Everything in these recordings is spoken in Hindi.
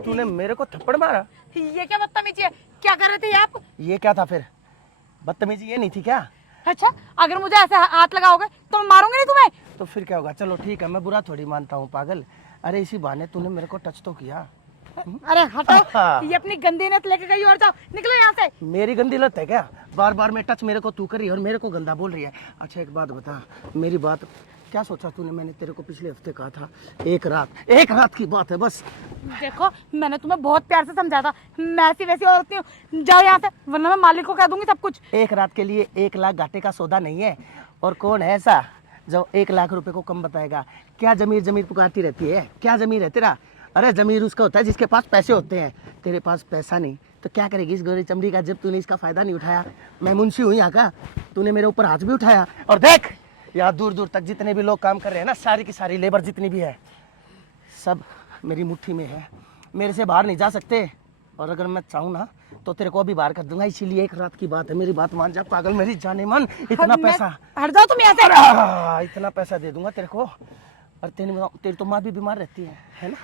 तूने मेरे को थप्पड़ मारा? ये क्या बदतमीजी है? क्या कर रहे थे आप? ये क्या था फिर? बदतमीजी ये नहीं थी क्या? अच्छा, अगर मुझे ऐसे हाथ लगाओगे तो मैं मारूंगी नहीं तुम्हें। तो फिर क्या होगा? चलो ठीक है, मैं बुरा थोड़ी मानता हूँ पागल। अरे इसी बहाने तूने मेरे को टच तो किया। अरे हटो, ये अपनी गंदी नत लेके गई और जाओ, निकलो यहाँ से। मेरी गंदी लत है क्या? बार बार में टच मेरे को तू कर रही है और मेरे को गंदा बोल रही है। अच्छा एक बात बता, मेरी बात क्या सोचा तूने? मैंने तेरे को पिछले हफ्ते कहा था एक रात की बात है बस। देखो, मैंने तुम्हें बहुत प्यार से समझाया था, मैं ऐसी वैसी औरत नहीं हूँ। जाओ यहाँ से, वरना मैं मालिक को कह दूंगी सब कुछ। एक रात के लिए 1 लाख घाटे का सौदा नहीं है। और कौन है ऐसा जो 1 लाख रुपए को कम बताएगा? क्या जमीर जमीर पुकारती रहती है? क्या जमीर है तेरा? अरे जमीर उसका होता है जिसके पास पैसे होते हैं। तेरे पास पैसा नहीं तो क्या करेगी इस गोरी चमड़ी का? जब तूने इसका फायदा नहीं उठाया। मैं मुंशी हूँ यहाँ का, तूने मेरे ऊपर हाथ भी उठाया। और देख यहाँ दूर दूर तक जितने भी लोग काम कर रहे हैं ना, सारी की सारी लेबर जितनी भी है, सब मेरी मुट्ठी में है। मेरे से बाहर नहीं जा सकते। और अगर मैं चाहूँ ना तो तेरे को भी बाहर कर दूंगा। इसीलिए एक रात की बात है, मेरी बात मान जा पागल, मेरी जाने मन। इतना पैसा, हट जाओ तुम यहाँ से। इतना पैसा दे दूंगा तेरे को। और तेरी तो माँ भी बीमार रहती है ना?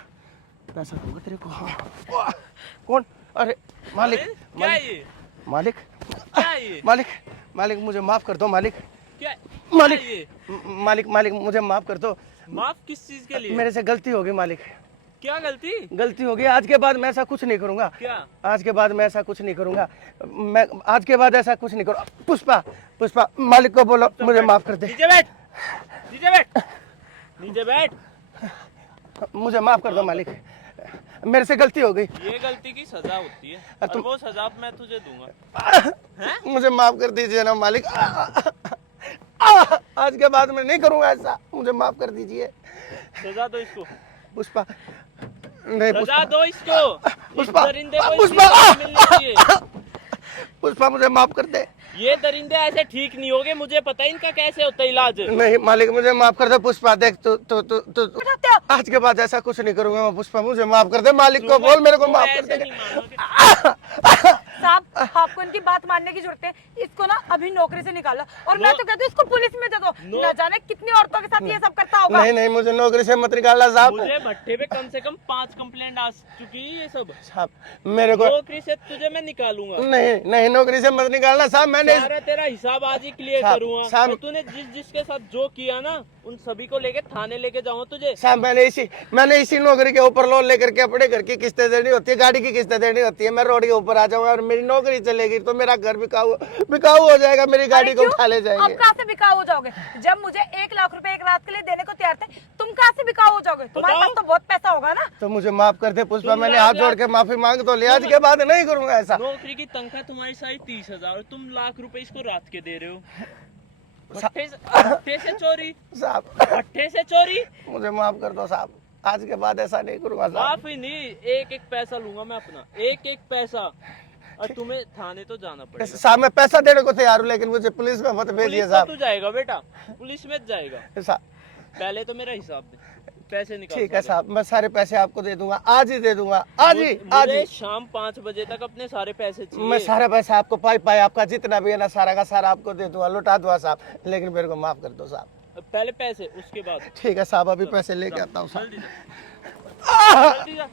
पैसा दूंगा तेरे को। कौन? अरे मालिक, क्या ये? मालिक, क्या ये? मालिक, मालिक मुझे माफ कर दो मालिक। क्या मालिक, क्या ये? मालिक, मालिक मुझे माफ कर दो। माफ किस चीज के लिए? मेरे से गलती हो गई मालिक, क्या गलती हो गई। आज के बाद मैं ऐसा कुछ नहीं करूंगा। क्या? आज के बाद मैं ऐसा कुछ नहीं करूंगा। मैं आज के बाद ऐसा कुछ नहीं करूंगा। पुष्पा, पुष्पा मालिक को बोलो मुझे माफ कर दे। नीचे बैठ, नीचे बैठ, नीचे बैठ। मुझे माफ कर दो मालिक, मेरे से गलती हो गई। ये गलती की सजा होती है और वो सजा मैं तुझे दूंगा। हैं? मुझे माफ कर दीजिए ना मालिक। आज के बाद मैं नहीं करूंगा ऐसा, मुझे माफ कर दीजिए। सजा दो इसको। पुष्पा, नहीं सजा पुष्पा, दो इसको। इस पुष्पा, दरिंदे को पुष्पा, इसकी सजा मिलनी चाहिए। पुष्पा मुझे माफ कर दे। ये दरिंदे ऐसे ठीक नहीं होगे, मुझे पता है इनका कैसे होता है इलाज। नहीं मालिक मुझे माफ कर दे। पुष्पा देख तो उठाते हो। आज के बाद ऐसा कुछ नहीं करूंगा मैं। पुष्पा मुझे माफ कर दे, मालिक को बोल मेरे को माफ कर ऐसे दे। नहीं मानोगे। साहब, आपको इनकी बात मानने की जरूरत है। इसको ना अभी नौकरी से निकालो और मैं तो कहती हूँ इसको पुलिस में दे दो। न जाने कितनी औरतों के साथ ये सब करता होगा। नहीं नहीं, मुझे नौकरी से मत निकालना साहब। मुझे भट्टे पे कम से कम 5 कंप्लेंट आ चुकी है ये सब। साहब मेरे को नौकरी से तुझे मैं निकालूंगा। नहीं नहीं, नौकरी से मत निकालना साहब। मैंने सारा तेरा हिसाब आज ही क्लियर साहब, करूंगा। साहब। और तूने जिसके साथ जो किया ना, उन सभी को लेके थाने लेके जाऊंगा तुझे। साहब मैंने इसी नौकरी के ऊपर लोन लेकर के अपने घर की किस्तें देनी होती है, गाड़ी की किस्तें देनी होती है। मैं रोड के ऊपर आ जाऊंगा और मेरी नौकरी चलेगी तो मेरा घर बिकाऊ हो जाएगा, मेरी गाड़ी को उठा ले अब जाएंगे। कहाँ से बिकाऊ हो जाओगे? जब मुझे 1 लाख रुपए एक रात के लिए देने को तैयार थे, तुम कहाँ से बिकाऊ हो जाओगे? तुम्हारे पास तो बहुत पैसा होगा ना। तो मुझे माफ कर दे पुष्पा, तुम मैंने लाख हाथ जोड़ के माफी मांग तो लिया। आज के बाद नहीं करूंगा ऐसा। नौकरी की तनख्वाह तुम्हारी सारी 30,000 और तुम लाख रुपए इसको रात के दे रहे हो। भट्टे से चोरी, साहब भट्टे से चोरी। मुझे माफ कर दो साहब, आज के बाद ऐसा नहीं करूंगा साहब। माफ ही नहीं, एक एक पैसा लूंगा मैं अपना, एक एक पैसा। और तुम्हें थाने तो जाना पड़ेगा। साहब मैं पैसा देने को तैयार हूँ, लेकिन मुझे पुलिस में मत भेजिए पुलिस साहब। में तू जाएगा बेटा, पुलिस में जाएगा। साहब पहले तो मेरा हिसाब दे, पैसे निकाल। ठीक है साहब, मैं सारे पैसे आपको दे दूंगा, आज ही दे दूंगा, आज ही आज मुझे ही। शाम 5 बजे तक अपने सारे पैसे चाहिए। मैं सारा पैसा आपको पाई आपका जितना भी है ना, सारा का सारा आपको दे दूंगा, लौटा दूंगा साहब। लेकिन मेरे को माफ कर दो साहब। पहले पैसे, उसके बाद। ठीक है साहब, अभी पैसे लेके आता हूँ साहब। जल्दी जा, जल्दी जा।